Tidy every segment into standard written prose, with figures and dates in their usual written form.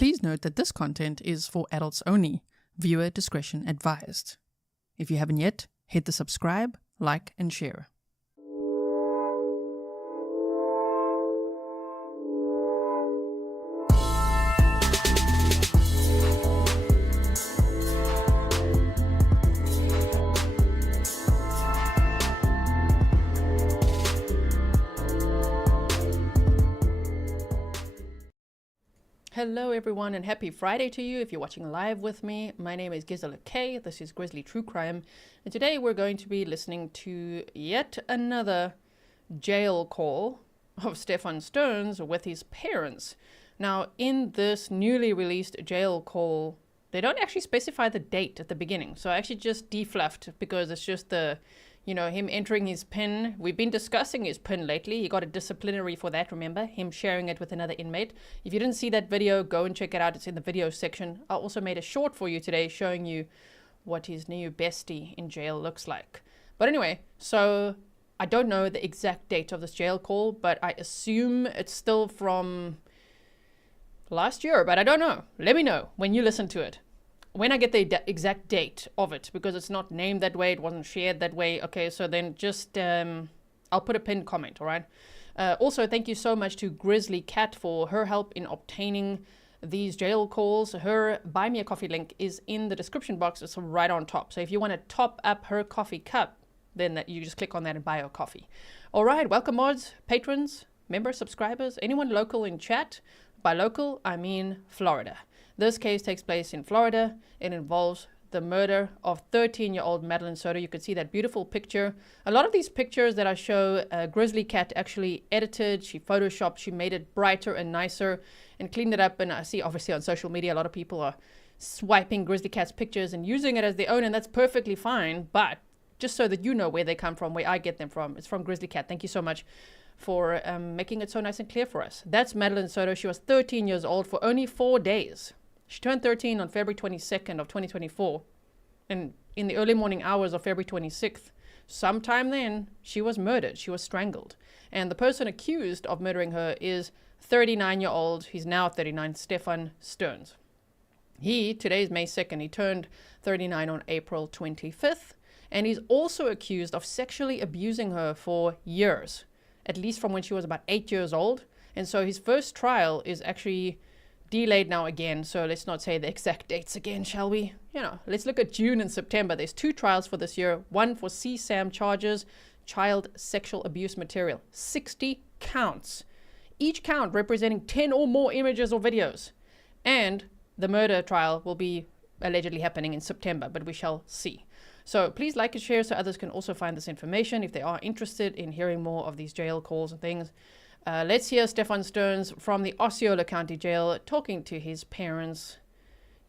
Please note that this content is for adults only. Viewer discretion advised. If you haven't yet, hit the subscribe, like, and share. Hello everyone and happy Friday to you if you're watching live with me. My name is Grizzly. This is Grizzly True Crime, and today we're going to be listening to yet another jail call of Stephan Sterns with his parents. Now, in this newly released jail call, they don't actually specify the date at the beginning, so I actually just defluffed because it's just him entering his PIN. We've been discussing his PIN lately. He got a disciplinary for that, remember? Him sharing it with another inmate. If you didn't see that video, go and check it out. It's in the video section. I also made a short for you today showing you what his new bestie in jail looks like. But anyway, so I don't know the exact date of this jail call, but I assume it's still from last year, but I don't know. Let me know when you listen to it. When I get the exact date of it, because it's not named that way, it wasn't shared that way. Okay, so then just, I'll put a pinned comment, all right? Also, thank you so much to Grizzly for her help in obtaining these jail calls. Her Buy Me a Coffee link is in the description box. It's right on top. So if you want to top up her coffee cup, then you just click on that and buy her coffee. All right, welcome mods, patrons, members, subscribers, anyone local in chat. By local, I mean Florida. This case takes place in Florida. It involves the murder of 13-year-old Madeline Soto. You can see that beautiful picture. A lot of these pictures that I show, Grizzly actually edited, she photoshopped, she made it brighter and nicer and cleaned it up. And I see obviously on social media, a lot of people are swiping Grizzly pictures and using it as their own, and that's perfectly fine. But just so that you know where they come from, where I get them from, it's from Grizzly. Thank you so much for making it so nice and clear for us. That's Madeline Soto. She was 13 years old for only 4 days. She turned 13 on February 22nd of 2024, and in the early morning hours of February 26th, sometime then, she was murdered. She was strangled. And the person accused of murdering her is 39-year-old, he's now 39, Stephan Sterns. Today is May 2nd, he turned 39 on April 25th, and he's also accused of sexually abusing her for years, at least from when she was about 8 years old. And so his first trial is actually delayed now again, so let's not say the exact dates again, shall we? Let's look at June and September. There's 2 trials for this year. One for CSAM charges, child sexual abuse material. 60 counts. Each count representing 10 or more images or videos. And the murder trial will be allegedly happening in September, but we shall see. So please like and share so others can also find this information if they are interested in hearing more of these jail calls and things. Let's hear Stephan Sterns from the Osceola County Jail talking to his parents.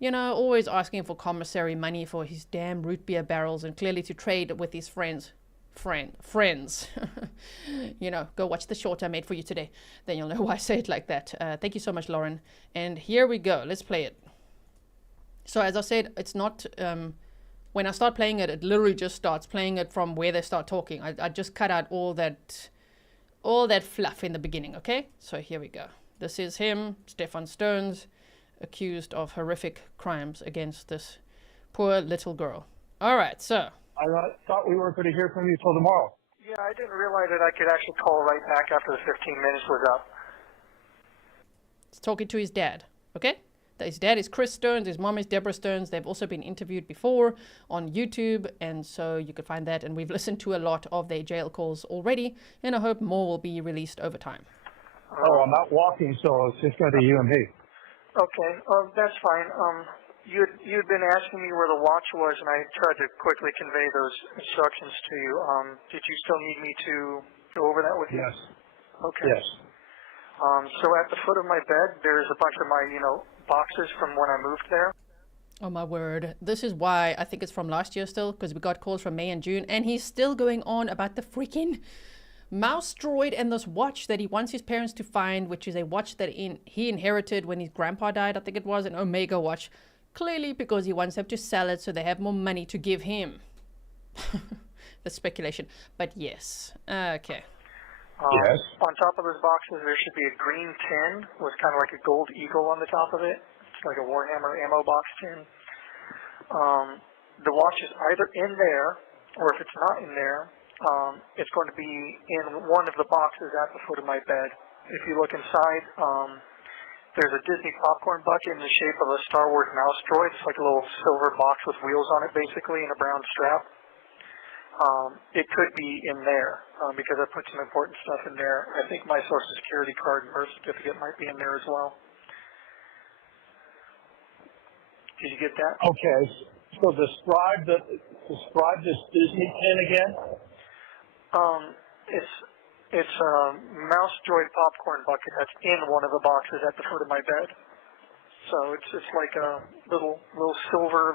Always asking for commissary money for his damn root beer barrels and clearly to trade with his friends. Go watch the short I made for you today. Then you'll know why I say it like that. Thank you so much, Lauren. And here we go. Let's play it. So as I said, it's not... when I start playing it, it literally just starts playing it from where they start talking. I just cut out all that fluff in the beginning, okay? So here we go. This is him, Stephan Sterns, accused of horrific crimes against this poor little girl. All right, so. I thought we weren't going to hear from you till tomorrow. Yeah, I didn't realize that I could actually call right back after the 15 minutes was up. He's talking to his dad, okay? His dad is Chris Sterns, his mom is Deborah Sterns. They've also been interviewed before on YouTube, and so you could find that. And we've listened to a lot of their jail calls already, and I hope more will be released over time. I'm not walking, so it's just going to be you and me. Okay, that's fine. You'd been asking me where the watch was, and I tried to quickly convey those instructions to you. Did you still need me to go over that with you? Yes. Okay. Yes. So at the foot of my bed, there's a bunch of my, boxes from when I moved there. Oh my word. This is why I think it's from last year still, because we got calls from May and June, and he's still going on about the freaking mouse droid and this watch that he wants his parents to find, which is a watch that he inherited when his grandpa died. I think it was an Omega watch, clearly because he wants them to sell it so they have more money to give him. That's speculation, but yes. Okay. Yes. On top of those boxes, there should be a green tin with kind of like a gold eagle on the top of it. like a Warhammer ammo box tin. The watch is either in there, or if it's not in there, it's going to be in one of the boxes at the foot of my bed. If you look inside, there's a Disney popcorn bucket in the shape of a Star Wars mouse droid. It's like a little silver box with wheels on it, basically, and a brown strap. It could be in there because I put some important stuff in there. I think my Social Security card and birth certificate might be in there as well. Did you get that? Okay. So describe this Disney pin again. It's a mouse droid popcorn bucket that's in one of the boxes at the foot of my bed. So it's like a little silver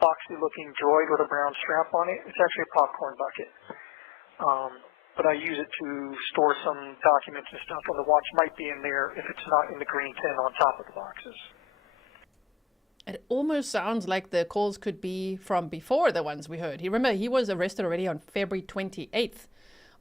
boxy looking droid with a brown strap on it. It's actually a popcorn bucket. But I use it to store some documents and stuff, and the watch might be in there if it's not in the green tin on top of the boxes. It almost sounds like the calls could be from before the ones we heard. Remember, he was arrested already on February 28th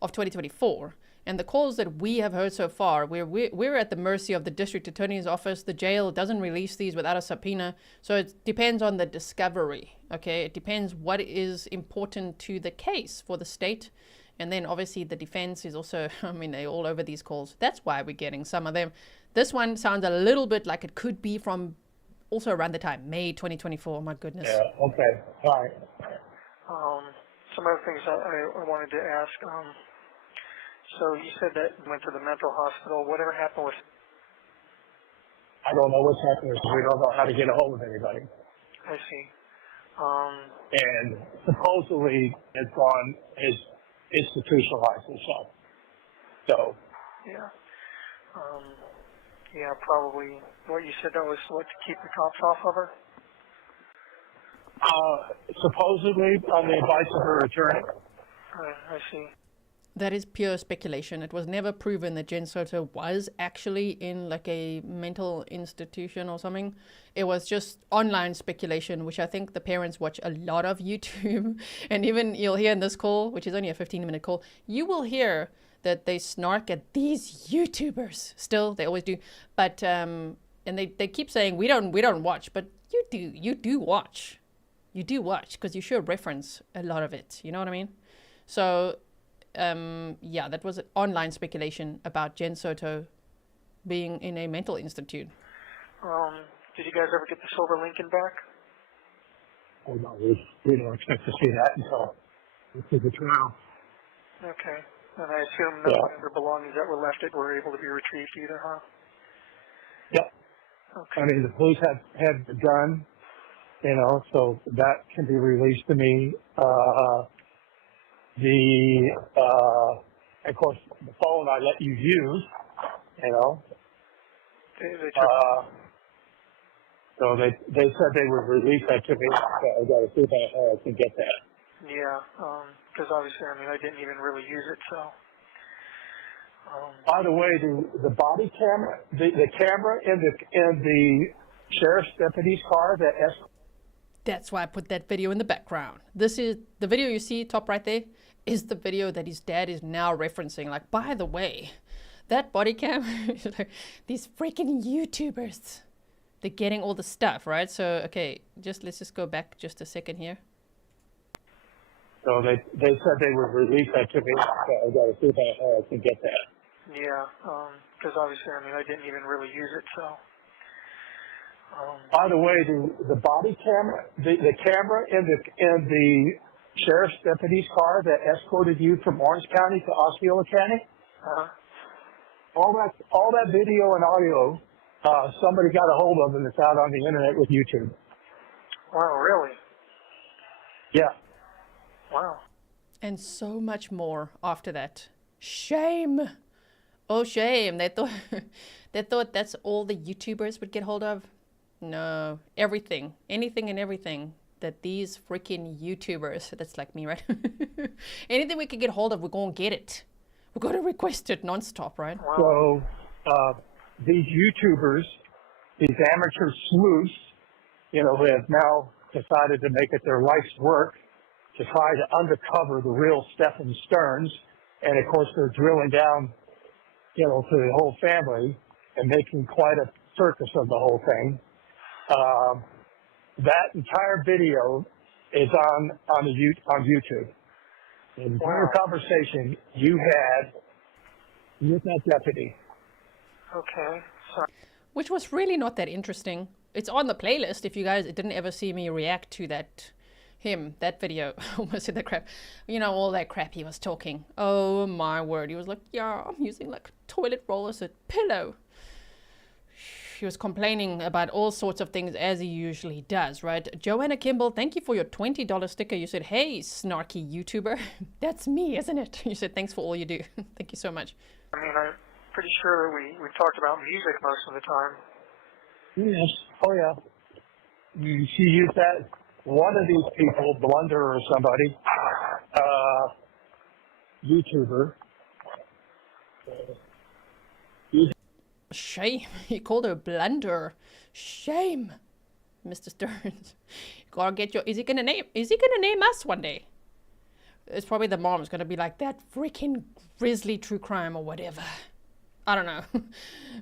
of 2024. And the calls that we have heard so far, we're at the mercy of the district attorney's office. The jail doesn't release these without a subpoena. So it depends on the discovery, okay? It depends what is important to the case for the state. And then obviously the defense is also, I mean, they're all over these calls. That's why we're getting some of them. This one sounds a little bit like it could be from also around the time, May 2024, my goodness. Yeah, okay, all right. Some other things I wanted to ask. So you said that you went to the mental hospital. Whatever happened with... I don't know what's happening. We don't know how to get a hold of anybody. I see. And supposedly has institutionalized himself. So. Yeah. Yeah, probably. What you said, that was what, to keep the cops off of her? Supposedly on the advice of her attorney. I see. That is pure speculation. It was never proven that Jen Soto was actually in like a mental institution or something. It was just online speculation, which I think the parents watch a lot of YouTube. And even you'll hear in this call, which is only a 15-minute call, you will hear that they snark at these YouTubers. Still, they always do. But and they keep saying we don't watch, but you do watch. You do watch because you sure reference a lot of it. You know what I mean? So yeah, that was online speculation about Jen Soto being in a mental institute. Did you guys ever get the silver Lincoln back? Oh no, we don't expect to see that until the trial. Okay. And I assume no other belongings that were left were able to be retrieved either, huh? Yep. Okay. I mean, the police have the gun, you know, so that can be released to me. Of course, the phone I let you use, you know. So they said they would release that to me. So I got to see if I can get that. Yeah, because obviously, I mean, I didn't even really use it, so. By the way, the body camera, the camera in the sheriff's deputy's car that That's why I put that video in the background. This is the video you see top right there is the video that his dad is now referencing. Like, by the way, that body cam, these freaking YouTubers, they're getting all the stuff, right? So, okay, let's just go back just a second here. So they said they would release that to me. So I got to see if I can get that. Yeah, because obviously, I mean, I didn't even really use it, so. By the way, the body camera, the camera in the sheriff's deputy's car that escorted you from Orange County to Osceola County, all that video and audio, somebody got a hold of and it's out on the internet with YouTube. Wow, really? Yeah. Wow. And so much more after that. Shame. Oh, shame. They thought that's all the YouTubers would get hold of. No, everything, anything and everything that these freaking YouTubers, that's like me, right? Anything we can get hold of, we're going to get it. We're going to request it nonstop, right? So these YouTubers, these amateur sleuths, you know, who have now decided to make it their life's work to try to uncover the real Stephan Sterns. And of course, they're drilling down, you know, to the whole family and making quite a circus of the whole thing. Um, that entire video is on YouTube. The entire conversation you had with that deputy. Okay. So, Which was really not that interesting. It's on the playlist if you guys didn't ever see me react to that video. Almost said that crap. You know, all that crap he was talking. Oh my word. He was like, yeah, I'm using like toilet roll as a pillow. He was complaining about all sorts of things as he usually does, right? Joanna Kimball, thank you for your $20 sticker. You said, hey, snarky YouTuber. That's me, isn't it? You said, thanks for all you do. Thank you so much. I mean, I'm pretty sure we talked about music most of the time. Yes. Oh, yeah. She used that. One of these people, Blunder or somebody, YouTuber, Shame. He called her blunder. Shame. Mr. Sterns. You gotta get your... Is he gonna name us one day? It's probably the mom's gonna be like, that freaking Grizzly true crime or whatever. I don't know.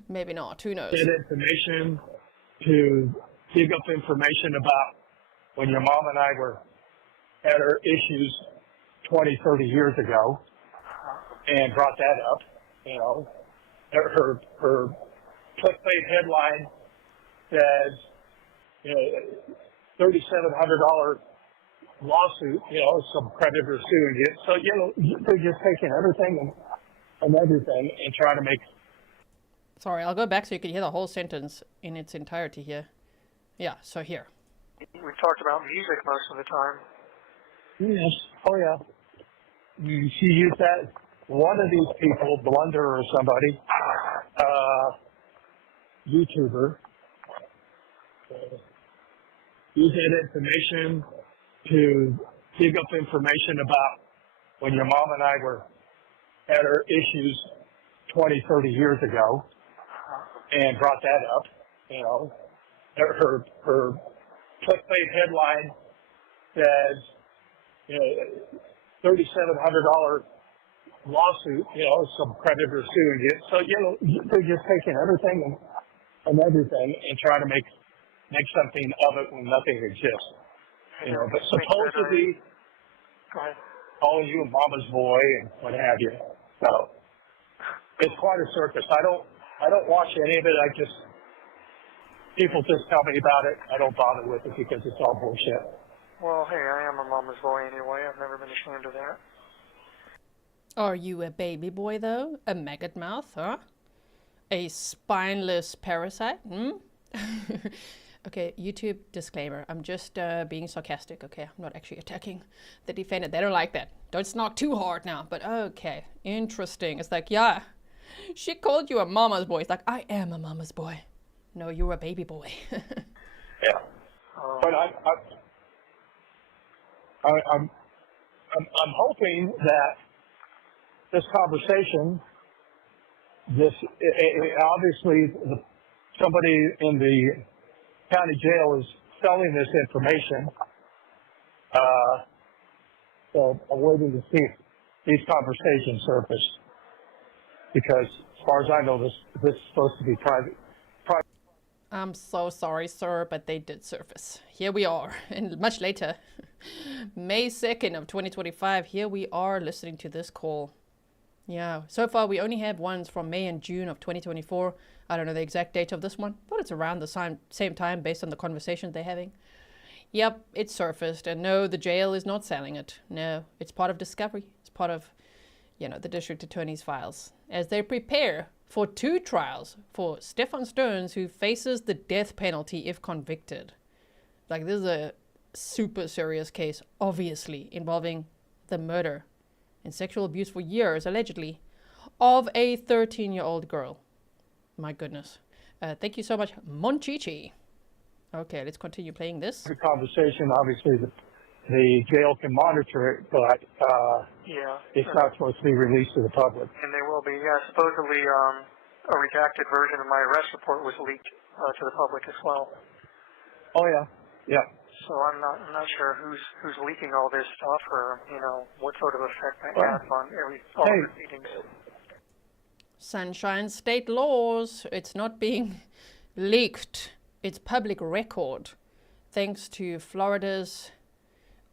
Maybe not. Who knows? get information to dig up information about when your mom and I were at our issues 20, 30 years ago and brought that up, you know. Her clickbait headline says, you know, $3,700 lawsuit, you know, some creditor suing you. So, you know, they're just taking everything and everything and trying to make... Sorry, I'll go back so you can hear the whole sentence in its entirety here. Yeah, so here. We talked about music most of the time. Yes. Oh, yeah. She used that. One of these people, Blunder or somebody, YouTuber, used that information to dig up information about when your mom and I were at our issues 20, 30 years ago and brought that up, you know. Her clickbait headline says, you know, $3,700 lawsuit, you know, some creditor suing you. So, you know, they're just taking everything and everything and trying to make something of it when nothing exists. You know, but supposedly calling you a mama's boy and what have you. So it's quite a circus. I don't watch any of it. People just tell me about it. I don't bother with it because it's all bullshit. Well, hey, I am a mama's boy anyway. I've never been ashamed of that. Are you a baby boy, though? A maggot mouth, huh? A spineless parasite? Okay, YouTube disclaimer. I'm just being sarcastic, okay? I'm not actually attacking the defendant. They don't like that. Don't snark too hard now. But okay, interesting. It's like, yeah, she called you a mama's boy. It's like, I am a mama's boy. No, you're a baby boy. Yeah. But I'm hoping that this conversation, obviously somebody in the county jail is selling this information. So I'm waiting to see if these conversations surface, because as far as I know, this is supposed to be private. I'm so sorry, sir, but they did surface. Here we are, and much later, May 2nd of 2025, here we are listening to this call. Yeah, so far we only have ones from May and June of 2024. I don't know the exact date of this one, but it's around the same time based on the conversations they're having. Yep, it surfaced, and no, the jail is not selling it. No, it's part of discovery. It's part of, you know, the district attorney's files as they prepare for 2 trials for Stephan Sterns, who faces the death penalty if convicted. Like, this is a super serious case, obviously, involving the murder and sexual abuse for years, allegedly, of a 13-year-old girl. My goodness. Thank you so much, Monchichi. Okay, let's continue playing this. The conversation, obviously, the jail can monitor it, but it's not supposed to be released to the public. And they will be. Yeah, supposedly a redacted version of my arrest report was leaked to the public as well. Oh yeah, yeah. So I'm not sure who's leaking all this stuff, or what sort of effect that has on all the proceedings. Sunshine State laws. It's not being leaked. it's public record thanks to Florida's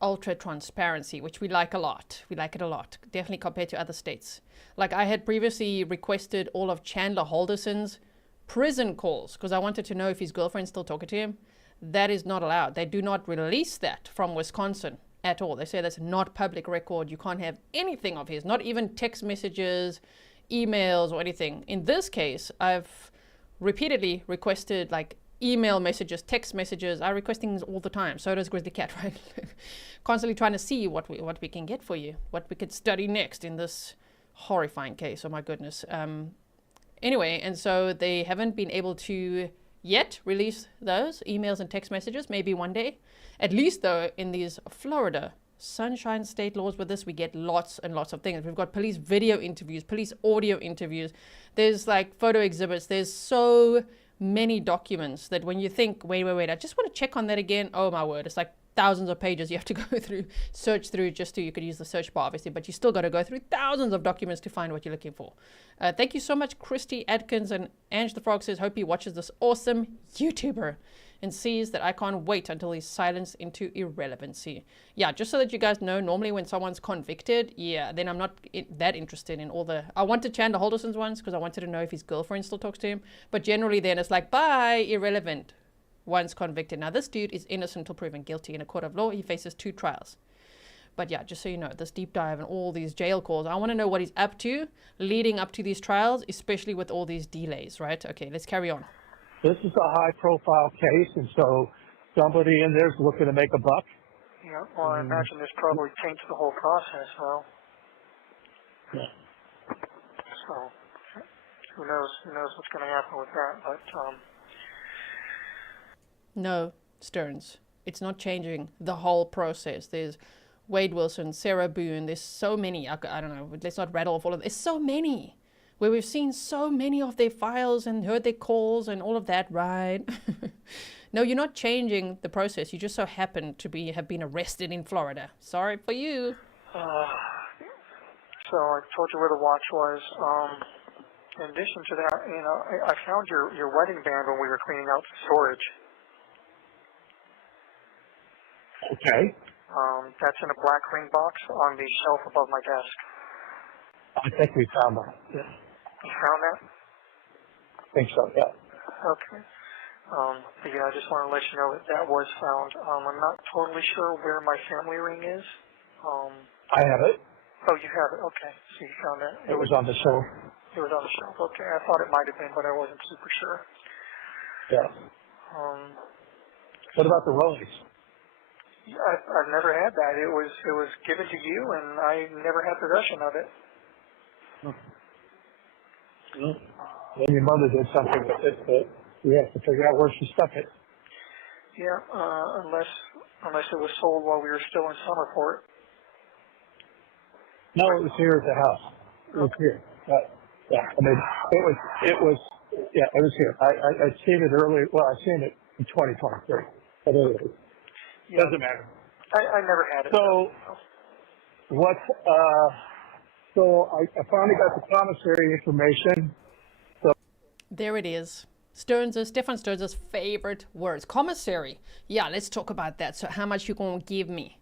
ultra transparency, which we like a lot. We like it a lot, definitely compared to other states. Like I had previously requested all of Chandler Halderson's prison calls because I wanted to know if his girlfriend's still talking to him. That is not allowed. They do not release that from Wisconsin at all. They say that's not public record. You can't have anything of his, not even text messages, emails, or anything. In this case, I've repeatedly requested like email messages, text messages. I request things all the time. So does Grizzly Cat, right? Constantly trying to see what we can get for you, what we could study next in this horrifying case. Oh my goodness. Anyway, and so they haven't been able to yet release those emails and text messages. Maybe one day. At least though, in these Florida Sunshine State laws with this, we get lots and lots of things. We've got police video interviews, police audio interviews. There's like photo exhibits. There's so many documents that when you think, wait, I just want to check on that again. Oh my word, it's like thousands of pages you have to go through, search through just to, you could use the search bar obviously, but you still got to go through thousands of documents to find what you're looking for. Thank you so much, Christy Adkins. And Ange the Frog says, hope he watches this awesome YouTuber and sees that I can't wait until he's silenced into irrelevancy. Yeah, just so that you guys know, normally when someone's convicted, yeah, then I'm not that interested in all the... I wanted Chandler Halderson's ones because I wanted to know if his girlfriend still talks to him. But generally then it's like, bye, irrelevant, once convicted. Now this dude is innocent until proven guilty. In a court of law, he faces 2 trials. But yeah, just so you know, this deep dive and all these jail calls, I want to know what he's up to leading up to these trials, especially with all these delays, right? Okay, let's carry on. This is a high-profile case, and so somebody in there is looking to make a buck. Yeah, well, I imagine this probably taints the whole process, though. Yeah. So, who knows what's going to happen with that, but, No, Sterns, it's not changing the whole process. There's Wade Wilson, Sarah Boone, there's so many, I don't know, let's not rattle off all of them. There's so many. Where we've seen so many of their files and heard their calls and all of that, right? No, you're not changing the process. You just so happen to have been arrested in Florida. Sorry for you. so I told you where the watch was. In addition to that, I found your wedding band when we were cleaning out storage. Okay. That's in a black ring box on the shelf above my desk. I think we found that. Yeah. You found that? I think so, yeah. Okay. But yeah, I just want to let you know that was found. I'm not totally sure where my family ring is. I have it. Oh, you have it? Okay. So you found that? It was on the shelf. It was on the shelf. Okay. I thought it might have been, but I wasn't super sure. Yeah. What about the Rollies? I've never had that. It was given to you, and I never had possession of it. Well, your mother did something with it, but we have to figure out where she stuck it. Yeah, unless it was sold while we were still in Summerport. No, it was here at the house. It was here. Yeah, I mean, it was here. I'd seen it earlier. Well, I seen it in 2023. But anyway, doesn't matter. I never had it. So, what? So I finally got the commissary information. So there it is. Stephan Sterns' favorite words. Commissary. Yeah, let's talk about that. So how much you gonna give me?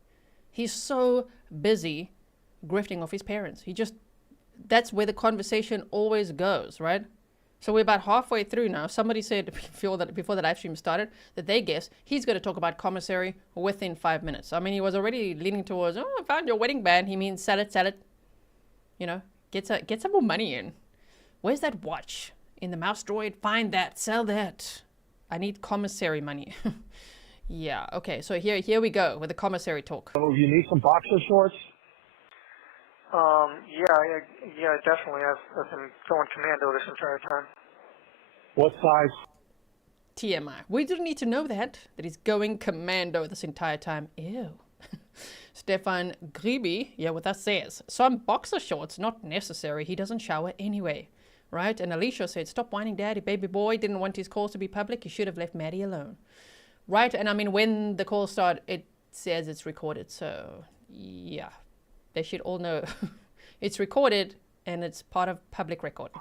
He's so busy grifting off his parents. That's where the conversation always goes, right? So we're about halfway through now. Somebody said before the live stream started that they guess he's going to talk about commissary within 5 minutes. I mean, he was already leaning towards, I found your wedding band. He means sell it. You know, get some more money in. Where's that watch? In the mouse droid? Find that. Sell that. I need commissary money. Yeah, okay. So here we go with the commissary talk. Oh, you need some boxer shorts? Yeah, definitely. I've been going commando this entire time. What size? TMI. We didn't need to know that he's going commando this entire time. Ew. Stephan Griby, with us says, some boxer shorts, not necessary. He doesn't shower anyway. Right? And Alicia said, stop whining, daddy. Baby boy didn't want his calls to be public. He should have left Maddie alone. Right? And I mean, when the calls start, it says it's recorded. So, yeah. They should all know it's recorded and it's part of public record.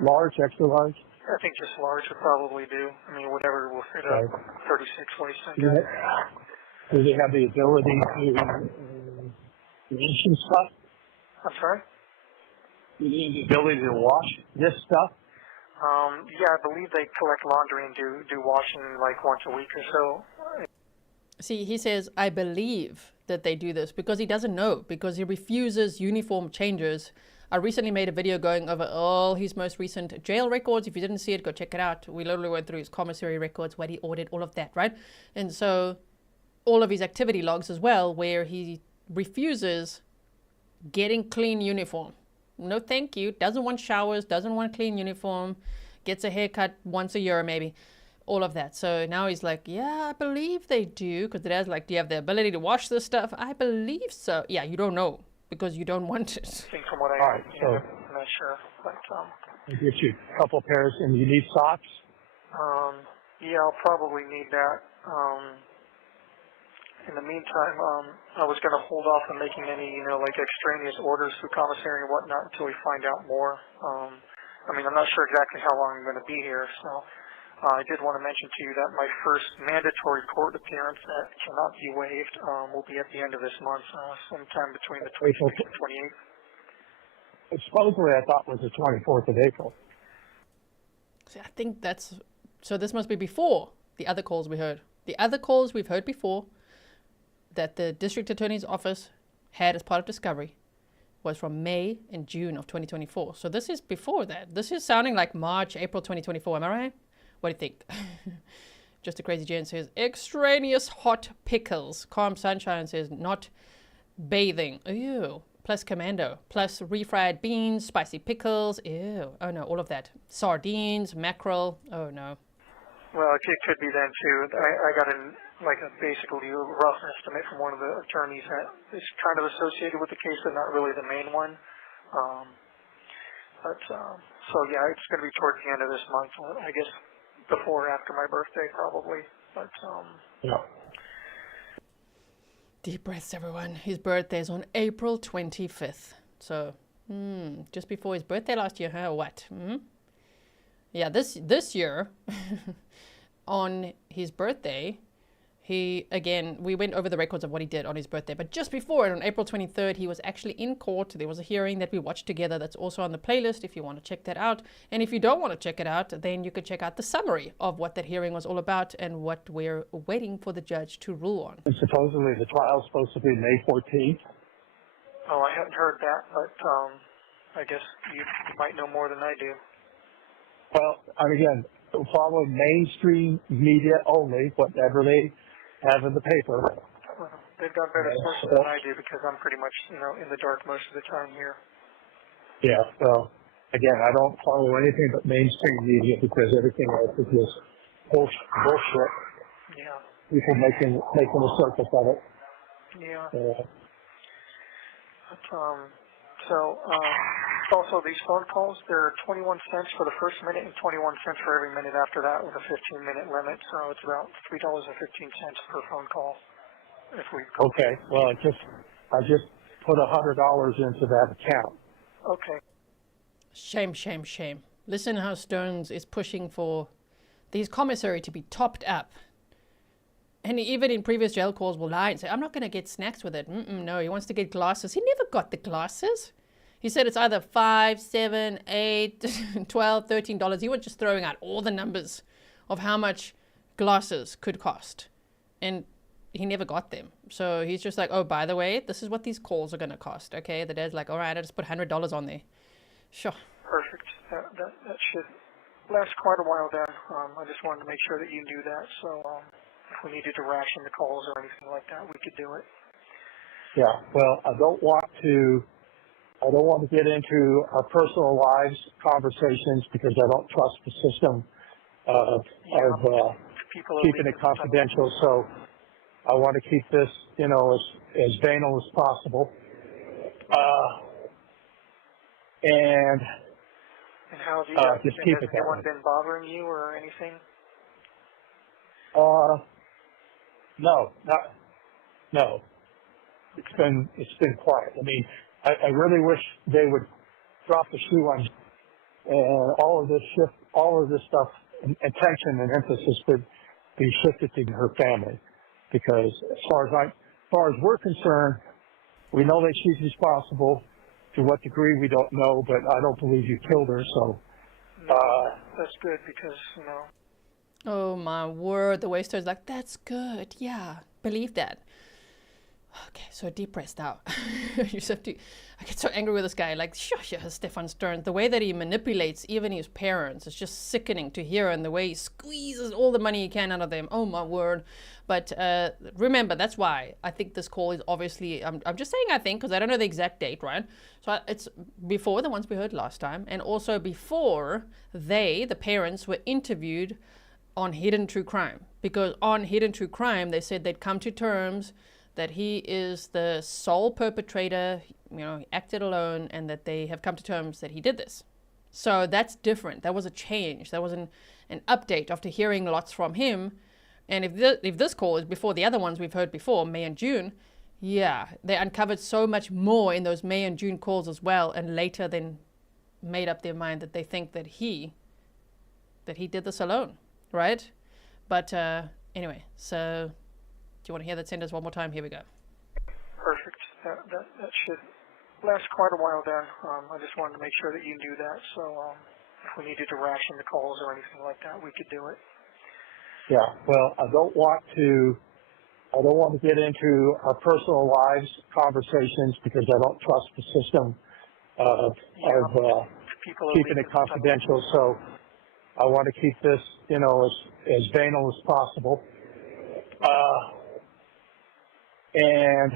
Large, extra large? I think just large would probably do. I mean, whatever will fit a 36 waist, I guess. Do they have the ability to wash and stuff? I'm sorry? Do they have the ability to wash this stuff? Yeah, I believe they collect laundry and do washing like once a week or so. See, he says, I believe that they do this because he doesn't know, because he refuses uniform changes. I recently made a video going over all his most recent jail records. If you didn't see it, go check it out. We literally went through his commissary records, what he ordered, all of that, right? And so all of his activity logs as well, where he refuses getting clean uniform. No, thank you. Doesn't want showers, doesn't want clean uniform, gets a haircut once a year maybe. All of that. So now he's like, yeah, I believe they do. Because the dad's like, do you have the ability to wash this stuff? I believe so. Yeah, you don't know because you don't want it. I think from what I All right, so I'm not sure. But, I get you a couple pairs, and you need socks? yeah, I'll probably need that. In the meantime, I was going to hold off on making any, like extraneous orders through commissary and whatnot until we find out more. I mean, I'm not sure exactly how long I'm going to be here, so I did want to mention to you that my first mandatory court appearance that cannot be waived will be at the end of this month, sometime between the 26th and 28th. Supposedly, I thought was the 24th of April. See, I think so this must be before the other calls we heard. The other calls we've heard before that the district attorney's office had as part of discovery was from May and June of 2024. So this is before that. This is sounding like March, April 2024. Am I right? What do you think? Just a crazy Jen says, extraneous hot pickles. Calm Sunshine says, not bathing. Ew. Plus commando. Plus refried beans, spicy pickles. Ew. Oh no, all of that. Sardines, mackerel. Oh no. Well, it could be then too. I got basically a rough estimate from one of the attorneys that is kind of associated with the case, but not really the main one. So yeah, it's going to be towards the end of this month. I guess before or after my birthday, probably. But Yeah. Deep breaths, everyone. His birthday is on April 25th. So, just before his birthday last year, huh? What? Yeah, this year, on his birthday, we went over the records of what he did on his birthday, but just before it, on April 23rd, he was actually in court. There was a hearing that we watched together that's also on the playlist if you want to check that out. And if you don't want to check it out, then you could check out the summary of what that hearing was all about and what we're waiting for the judge to rule on. And supposedly the trial's supposed to be May 14th. Oh, I hadn't heard that, but I guess you might know more than I do. Well, again, following mainstream media only, whatever they have in the paper. Well, they've got better sources than I do because I'm pretty much, in the dark most of the time here. Yeah, well, again, I don't follow anything but mainstream media because everything else is just bullshit. Yeah. People making a circus of it. Yeah. Also these phone calls, they're 21 cents for the first minute and 21 cents for every minute after that with a 15-minute limit. So it's about $3.15 per phone call. Okay. Well, I just put $100 into that account. Okay. Shame, shame, shame. Listen how Sterns is pushing for these commissary to be topped up. And even in previous jail calls will lie and say, I'm not going to get snacks with it. No, he wants to get glasses. He never got the glasses. He said it's either $5, $7, $8, $12, $13. He was just throwing out all the numbers of how much glasses could cost. And he never got them. So he's just like, oh, by the way, this is what these calls are going to cost. Okay, the dad's like, all right, I just put $100 on there. Sure. Perfect. That should last quite a while then. I just wanted to make sure that you knew that. So if we needed to ration the calls or anything like that, we could do it. Yeah, well, I don't want to get into our personal lives conversations because I don't trust the system of keeping it confidential. So I want to keep this, as banal as possible. And how have you just keep it that way. Has anyone been bothering you or anything? No. It's been quiet. I mean, I really wish they would drop the shoe on and all of this all of this stuff, attention and emphasis would be shifted to her family, because as far as we're concerned, we know that she's responsible. To what degree, we don't know, but I don't believe you killed her. So that's good because, Oh my word, the waster's like, that's good, yeah, believe that. Okay, so depressed out. You just have to, I get so angry with this guy, like, shush, Stephan Sterns. The way that he manipulates even his parents is just sickening to hear, and the way he squeezes all the money he can out of them. Oh my word. But remember, that's why I think this call is obviously, I'm just saying I think, because I don't know the exact date, right? So it's before the ones we heard last time, and also before the parents, were interviewed on Hidden True Crime. Because on Hidden True Crime, they said they'd come to terms that he is the sole perpetrator, he acted alone, and that they have come to terms that he did this. So that's different. That was a change. That was an update after hearing lots from him. And if this call is before the other ones we've heard before, May and June, yeah, they uncovered so much more in those May and June calls as well, and later then made up their mind that they think that he did this alone, right? But anyway, so do you want to hear that sentence one more time? Here we go. Perfect. That should last quite a while then. I just wanted to make sure that you knew that. So if we needed to ration the calls or anything like that, we could do it. yeah, well, I don't want to get into our personal lives conversations, because I don't trust the system of keeping it confidential. So I want to keep this, as banal as possible. And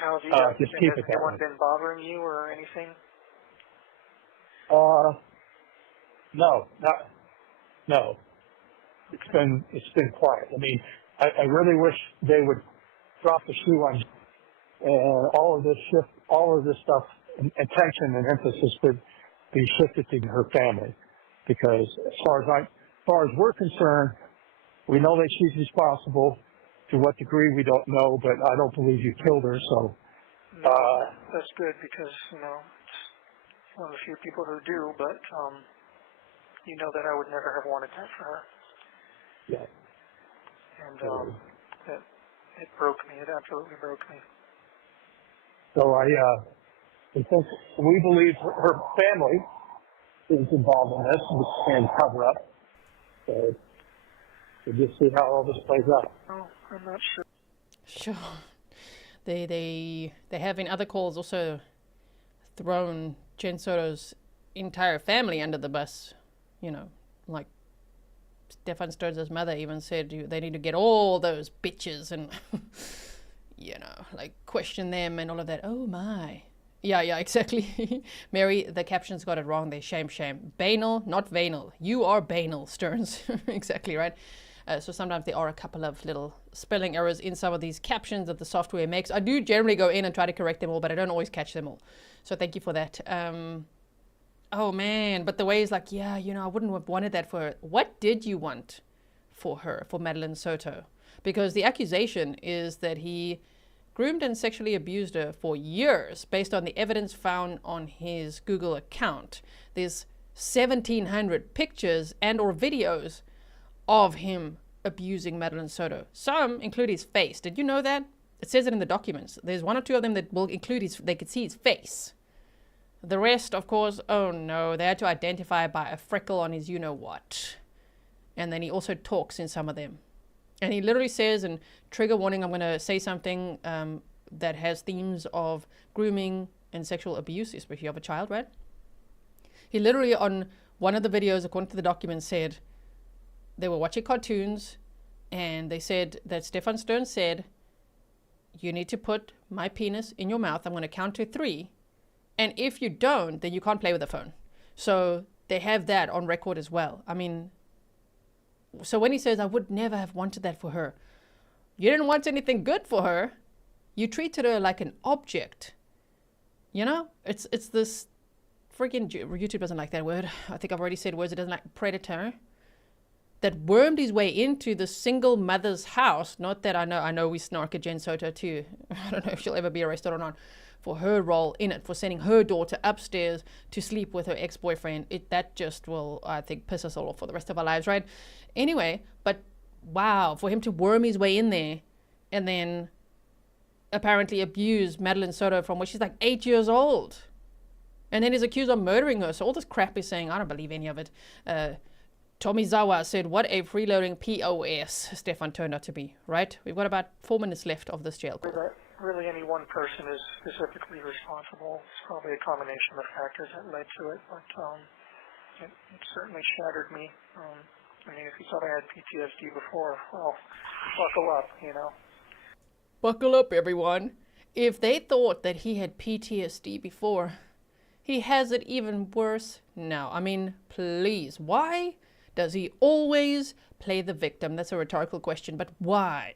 how have you just keep it has that anyone way. been bothering you or anything? No. It's been quiet. I mean, I really wish they would drop the shoe on, and all of this stuff, attention and emphasis would be shifted to her family, because as far as we're concerned, we know that she's responsible. To what degree, we don't know, but I don't believe you killed her. So that's good because it's one of the few people who do, but that I would never have wanted that for her. yeah. And it broke me. It absolutely broke me. So I think we believe her family is involved in this and cover up. So we'll just see how all this plays out. Oh, I'm not sure. Sure. They have in other calls also thrown Jen Soto's entire family under the bus. Like Stephan Sterns' mother even said they need to get all those bitches and, like question them and all of that. Oh my. Yeah, exactly. Mary, the captions got it wrong there. Shame. Banal, not venal. You are banal, Sterns. Exactly, right? So sometimes there are a couple of little spelling errors in some of these captions that the software makes. I do generally go in and try to correct them all, but I don't always catch them all. So thank you for that. Oh man, but the way he's like, yeah, I wouldn't have wanted that for her. What did you want for her, for Madeline Soto? Because the accusation is that he groomed and sexually abused her for years based on the evidence found on his Google account. There's 1,700 pictures and or videos of him abusing Madeline Soto. Some include his face. Did you know that? It says it in the documents. There's one or two of them that will include they could see his face. The rest, of course, oh no, they had to identify by a freckle on his you-know-what. And then he also talks in some of them. And he literally says, and trigger warning, I'm going to say something that has themes of grooming and sexual abuse, especially if you have a child, right? He literally, on one of the videos, according to the document, said they were watching cartoons, and they said that Stephan Sterns said, you need to put my penis in your mouth. I'm going to count to 3. And if you don't, then you can't play with the phone. So they have that on record as well. I mean, so when he says, I would never have wanted that for her, you didn't want anything good for her. You treated her like an object. It's this freaking, YouTube doesn't like that word. I think I've already said words it doesn't like, predator, that wormed his way into the single mother's house. Not that I know we snark at Jen Soto too. I don't know if she'll ever be arrested or not. for her role in it, for sending her daughter upstairs to sleep with her ex-boyfriend. That just will, I think, piss us all off for the rest of our lives, right? Anyway, but wow, for him to worm his way in there and then apparently abuse Madeline Soto from when she's like 8 years old. And then he's accused of murdering her. So all this crap he's saying, I don't believe any of it. Tomizawa said, what a freeloading POS Stephan turned out to be, right? We've got about 4 minutes left of this jail call. Really any one person is specifically responsible. It's probably a combination of factors that led to it, but it certainly shattered me. I mean, if you thought I had PTSD before, well, buckle up, you know. Buckle up, everyone. If they thought that he had PTSD before, he has it even worse now. I mean, please, why does he always play the victim? That's a rhetorical question, but why?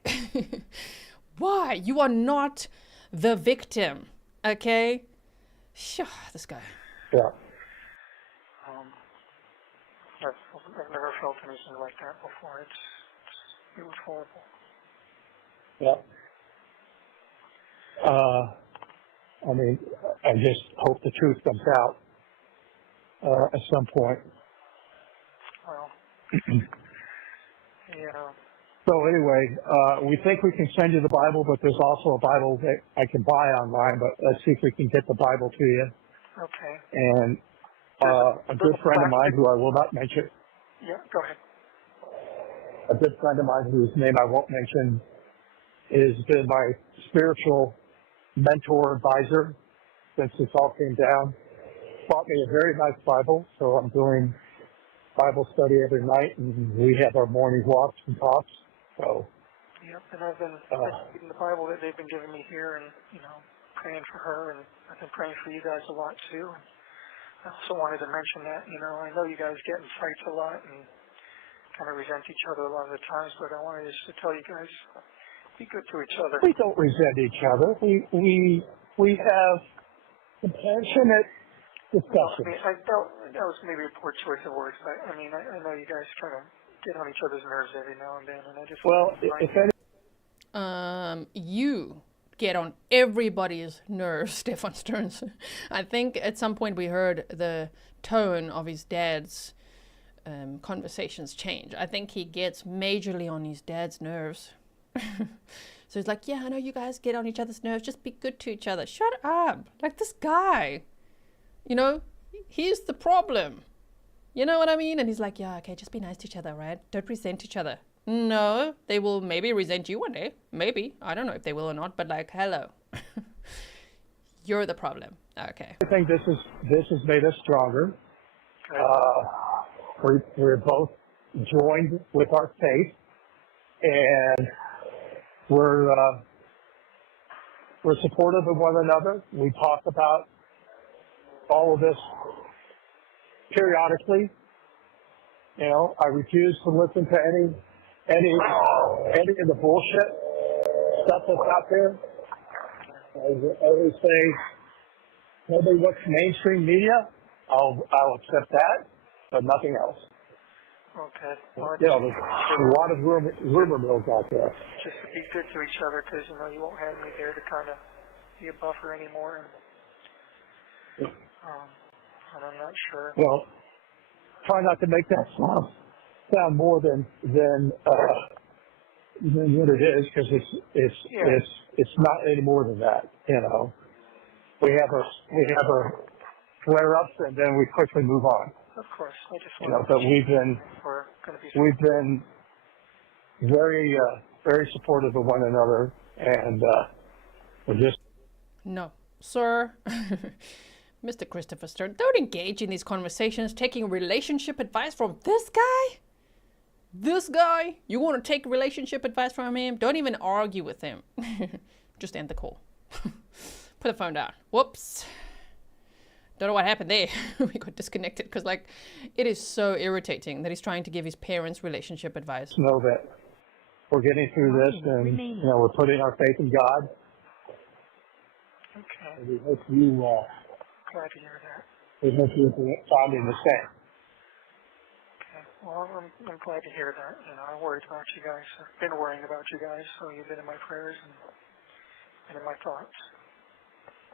Why? You are not the victim, okay? Sure, this guy. Yeah. I've never felt anything like that before. It was horrible. Yeah. I mean, I just hope the truth comes out at some point. Well, yeah. So anyway, we think we can send you the Bible, but there's also a Bible that I can buy online, but let's see if we can get the Bible to you. Okay. And a good friend of mine who I will not mention. Yeah, go ahead. A good friend of mine whose name I won't mention has been my spiritual mentor advisor since this all came down. Bought me a very nice Bible, so I'm doing Bible study every night, and we have our morning walks and talks. So. Yep, and I've been reading the Bible that they've been giving me here, and praying for her, and I've been praying for you guys a lot too. And I also wanted to mention that I know you guys get in fights a lot and kind of resent each other a lot of the times, but I wanted just to tell you guys, be good to each other. We don't resent each other. We have compassionate discussions. I felt that was maybe a poor choice of words, but I mean, I know you guys kind of get on each other's nerves every now and then, and I just you get on everybody's nerves, Stephan Sterns. I think at some point we heard the tone of his dad's conversations change. I think he gets majorly on his dad's nerves. So he's like, yeah, I know you guys get on each other's nerves. Just be good to each other. Shut up. Like this guy, he's the problem. You know what I mean? And he's like, yeah, okay, just be nice to each other, right? Don't resent each other. No, they will maybe resent you one day. Maybe. I don't know if they will or not, but like, hello. You're the problem. Okay. I think this has made us stronger. We're both joined with our faith, and we're supportive of one another. We talk about all of this periodically. I refuse to listen to any of the bullshit stuff that's out there. I always say, nobody looks mainstream media. I'll accept that, but nothing else. Okay. Well, there's a lot of rumor mills out there. Just to be good to each other, because you won't have me there to kind of be a buffer anymore. And I'm not sure. Well, try not to make that sound more than what it is, because it's not any more than that. We have our flare-ups, and then we quickly move on. Of course, I just want but we've been very very supportive of one another, and we're just no, sir. Mr. Christopher Stern, don't engage in these conversations taking relationship advice from this guy? This guy? You want to take relationship advice from him? Don't even argue with him. Just end the call. Put the phone down. Whoops. Don't know what happened there. We got disconnected because, it is so irritating that he's trying to give his parents relationship advice. Know that we're getting through this, and we're putting our faith in God. Okay. And we hope you. Glad to hear that. We hope you're finding the same. Okay. Well, I'm glad to hear that. I worried about you guys. I've been worrying about you guys, so you've been in my prayers and in my thoughts.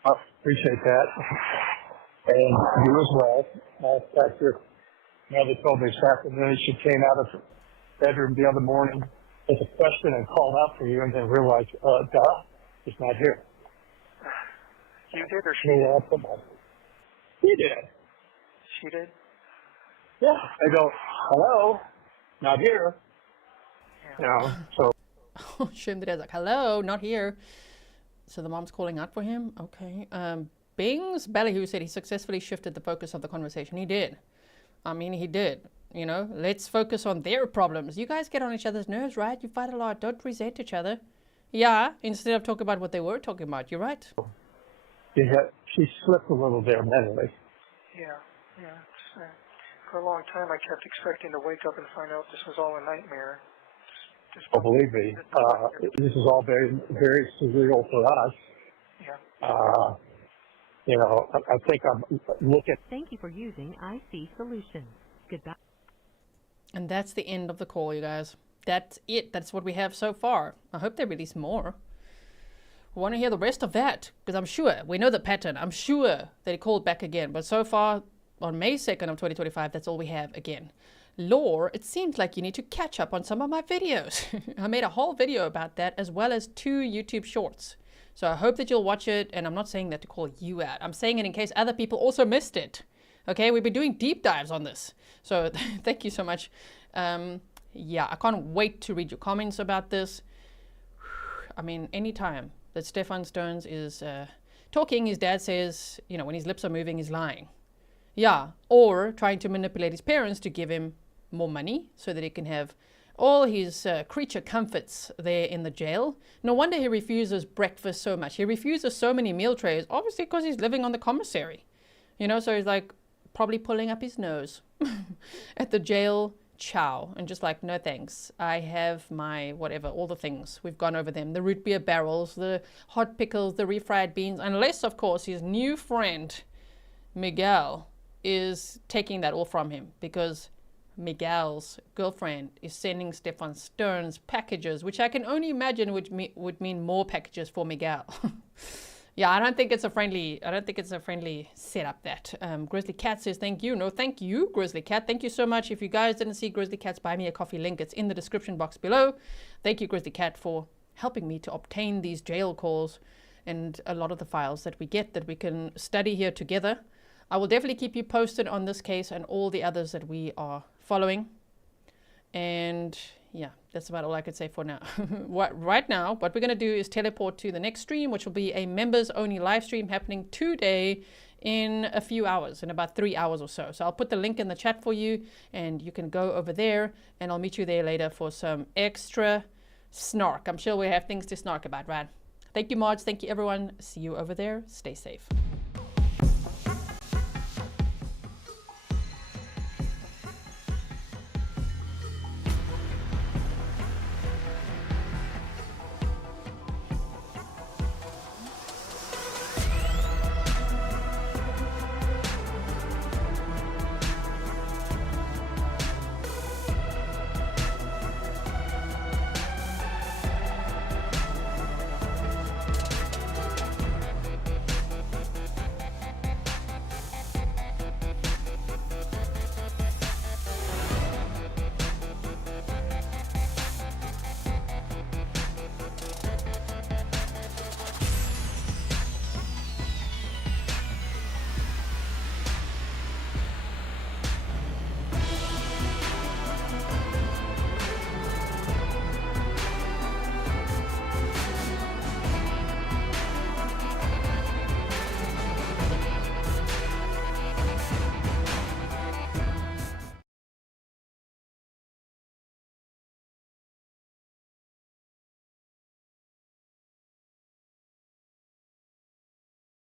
Appreciate that. And you as well. In fact, your mother told me this afternoon she came out of her bedroom the other morning with a question and called out for you and then realized, he's not here. You did or she did? He did. She did? Yeah. I go, hello, not here. Yeah. So. Shame the dad's like, hello, not here. So the mom's calling out for him. Okay. Bing's Ballyhoo said he successfully shifted the focus of the conversation. He did. I mean, he did. You know, let's focus on their problems. You guys get on each other's nerves, right? You fight a lot. Don't resent each other. Yeah, instead of talking about what they were talking about. You're right. Yeah, she slipped a little there mentally. Yeah. For a long time, I kept expecting to wake up and find out this was all a nightmare. Oh, believe me, this is all very, very surreal for us. Yeah. You know, I think I'm looking. Thank you for using IC Solutions. Goodbye. And that's the end of the call, you guys. That's it. That's what we have so far. I hope they release more. We want to hear the rest of that, because I'm sure, we know the pattern. I'm sure they called back again. But so far, on May 2nd of 2025, that's all we have again. Lore, it seems like you need to catch up on some of my videos. I made a whole video about that, as well as 2 YouTube shorts. So I hope that you'll watch it, and I'm not saying that to call you out. I'm saying it in case other people also missed it. Okay, we've been doing deep dives on this. So thank you so much. Yeah, I can't wait to read your comments about this. I mean, anytime that Stephan Sterns is talking, his dad says, you know, when his lips are moving, he's lying. Yeah, or trying to manipulate his parents to give him more money so that he can have all his creature comforts there in the jail. No wonder he refuses breakfast so much. He refuses so many meal trays, obviously because he's living on the commissary. You know, so he's like probably pulling up his nose at the jail chow and just like, no thanks. I have my whatever, all the things. We've gone over them. The root beer barrels, the hot pickles, the refried beans, unless, of course, his new friend, Miguel, is taking that all from him, because Miguel's girlfriend is sending Stephan Sterns packages, which I can only imagine would mean more packages for Miguel. Yeah, I don't think it's a friendly setup. That Grizzly Cat says thank you. No, thank you, Grizzly Cat. Thank you so much. If you guys didn't see Grizzly Cat's Buy Me a Coffee link, it's in the description box below. Thank you, Grizzly Cat, for helping me to obtain these jail calls and a lot of the files that we get that we can study here together. I will definitely keep you posted on this case and all the others that we are following. And yeah, that's about all I could say for now. Right now, what we're going to do is teleport to the next stream, which will be a members only live stream happening today in a few hours, in about 3 hours or so. So I'll put the link in the chat for you and you can go over there, and I'll meet you there later for some extra snark. I'm sure we have things to snark about, right? Thank you, mods. Thank you, everyone. See you over there. Stay safe.